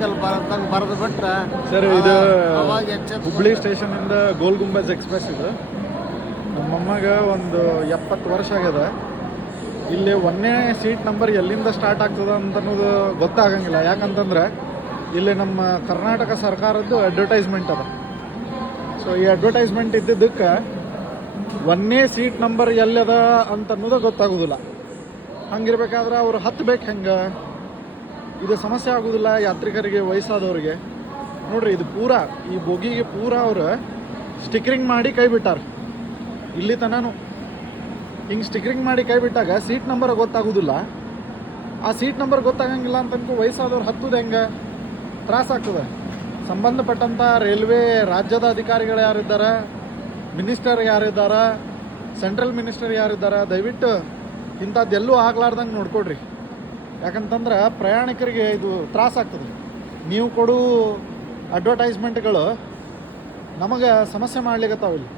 ಬರೆದು ಬಿಟ್ಟ ಸರ್ ಇದು ಹುಬ್ಳಿ ಸ್ಟೇಷನಿಂದ ಗೋಲ್ ಗುಂಬಜ್ ಎಕ್ಸ್ಪ್ರೆಸ್ ಇದು. ನಮ್ಮಮ್ಮಗೆ ಒಂದು 70 ವರ್ಷ ಆಗ್ಯದ. ಇಲ್ಲಿ 1ನೇ ಸೀಟ್ ನಂಬರ್ ಎಲ್ಲಿಂದ ಸ್ಟಾರ್ಟ್ ಆಗ್ತದೆ ಅಂತ ಅನ್ನೋದು ಗೊತ್ತಾಗಂಗಿಲ್ಲ. ಯಾಕಂತಂದ್ರೆ ಇಲ್ಲಿ ನಮ್ಮ ಕರ್ನಾಟಕ ಸರ್ಕಾರದ್ದು ಅಡ್ವರ್ಟೈಸ್ಮೆಂಟ್ ಅದ. ಸೊ ಈ ಅಡ್ವರ್ಟೈಸ್ಮೆಂಟ್ ಇದ್ದಿದ್ದಕ್ಕೆ 1ನೇ ಸೀಟ್ ನಂಬರ್ ಎಲ್ಲದ ಅಂತ ಅನ್ನೋದು ಗೊತ್ತಾಗೋದಿಲ್ಲ. ಹಂಗಿರ್ಬೇಕಾದ್ರೆ ಅವ್ರು ಹತ್ತಬೇಕು ಹೆಂಗೆ? ಇದು ಸಮಸ್ಯೆ ಆಗೋದಿಲ್ಲ ಯಾತ್ರಿಕರಿಗೆ, ವಯಸ್ಸಾದವ್ರಿಗೆ. ನೋಡ್ರಿ, ಇದು ಪೂರಾ ಈ ಬೋಗಿಗೆ ಪೂರಾ ಅವ್ರು ಸ್ಟಿಕರಿಂಗ್ ಮಾಡಿ ಕೈ ಬಿಟ್ಟಾರ. ಇಲ್ಲಿ ತನೂ ಹಿಂಗೆ ಸ್ಟಿಕರಿಂಗ್ ಮಾಡಿ ಕೈ ಬಿಟ್ಟಾಗ ಸೀಟ್ ನಂಬರ್ ಗೊತ್ತಾಗೋದಿಲ್ಲ. ಆ ಸೀಟ್ ನಂಬರ್ ಗೊತ್ತಾಗಂಗಿಲ್ಲ ಅಂತಂದ್ಕೊ ವಯಸ್ಸಾದವ್ರು ಹತ್ತೋದು ಹೆಂಗೆ? ತ್ರಾಸಾಗ್ತದೆ. ಸಂಬಂಧಪಟ್ಟಂಥ ರೈಲ್ವೆ ರಾಜ್ಯದ ಅಧಿಕಾರಿಗಳು ಯಾರಿದ್ದಾರೆ, ಮಿನಿಸ್ಟರ್ ಯಾರಿದ್ದಾರೆ, ಸೆಂಟ್ರಲ್ ಮಿನಿಸ್ಟರ್ ಯಾರಿದ್ದಾರೆ, ದಯವಿಟ್ಟು ಇಂಥದ್ದೆಲ್ಲೂ ಆಗ್ಲಾರ್ದಂಗೆ ನೋಡ್ಕೊಡ್ರಿ. ಯಾಕಂತಂದ್ರೆ ಪ್ರಯಾಣಿಕರಿಗೆ ಇದು ತ್ರಾಸಾಗ್ತದೆ. ನೀವು ಕೊಡೋ ಅಡ್ವರ್ಟೈಸ್ಮೆಂಟ್ಗಳು ನಮಗೆ ಸಮಸ್ಯೆ ಮಾಡ್ಲಿಕ್ಕತ್ತಾವ ಇಲ್ಲಿ.